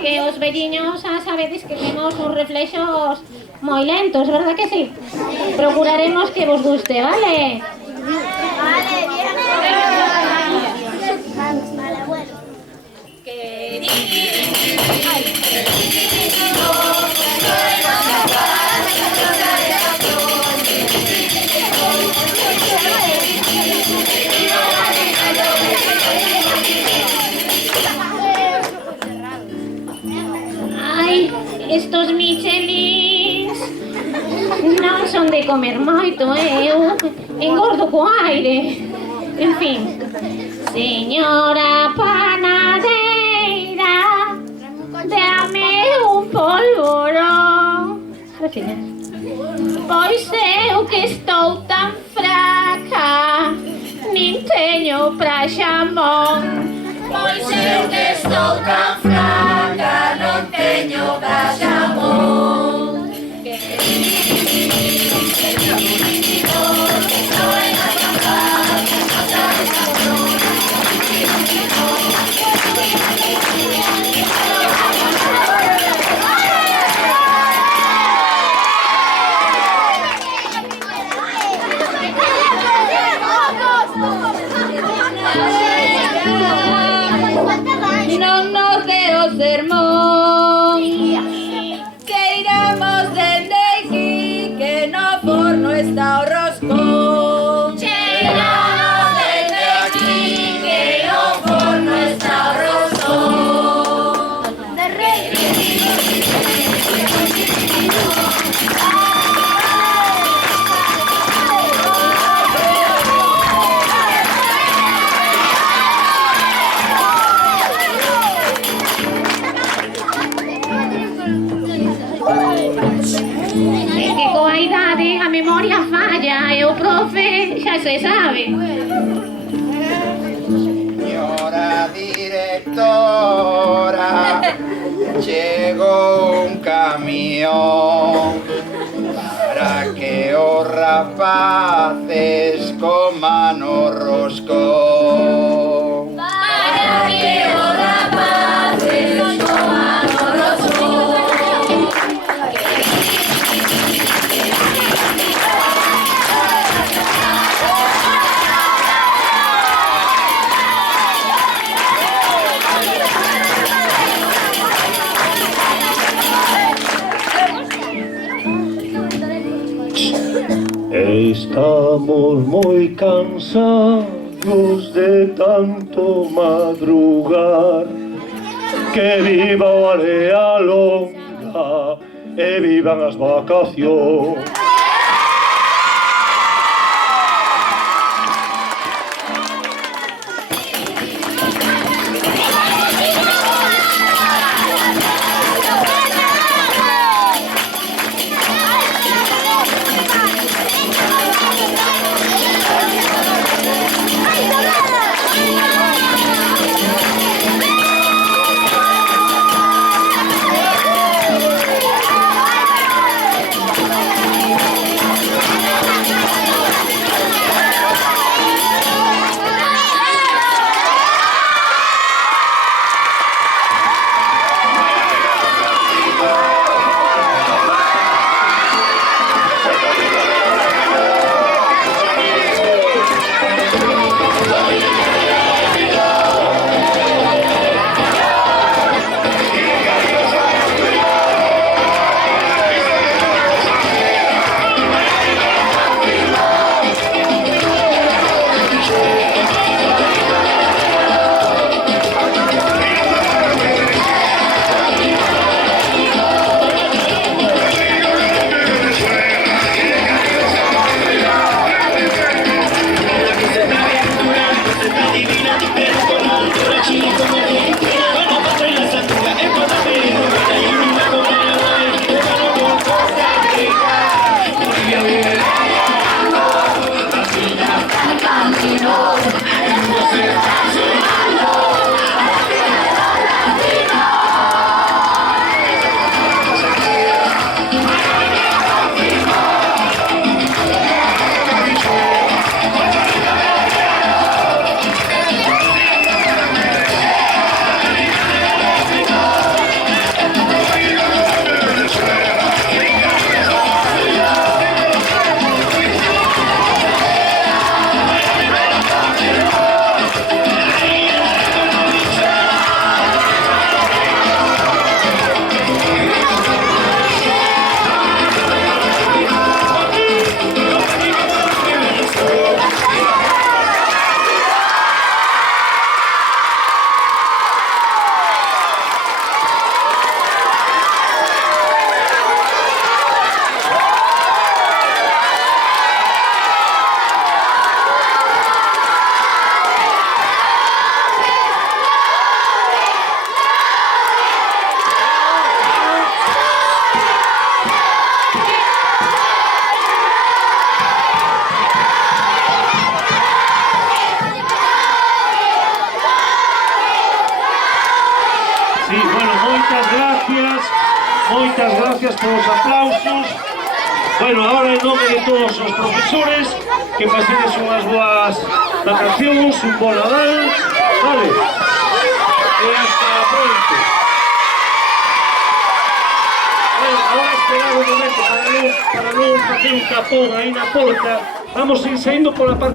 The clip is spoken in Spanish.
que os velliños sabedes que temos uns reflexos moi lentos, verdad que sí? Procuraremos que vos guste, vale? Vale, bien. Vale, bueno. Ai, estos michelins non son de comer moito, eu engordo co aire. En fin, señora panadeira, dame un polvorón. Pois eu que estou tan fraca, nin teño pra xamón. Pois eu que estou tan fraca, non teño pra xamón. Non nos deo sermón, que iramos dende aquí, que no forno está o roscón. Cheiramos dende aquí, que no forno está o roscón. É que coa idade a memoria falla e o profe xa se sabe. Señora directora, llegó un camión para que os rapaces coman o roscón. Para que os rapaces coman o roscón. Estamos muy cansados de tanto madrugar. Que viva o área longa e vivan as vacacións. Camino gracias polos aplausos. Bueno, ahora en nome de todos os profesores, que pasedes unhas boas vacacións, un bon Nadal, vale? E hasta pronto. Bueno, ahora esperar un momento para non facer un capón aí na porta. Vamos ir saindo pola parte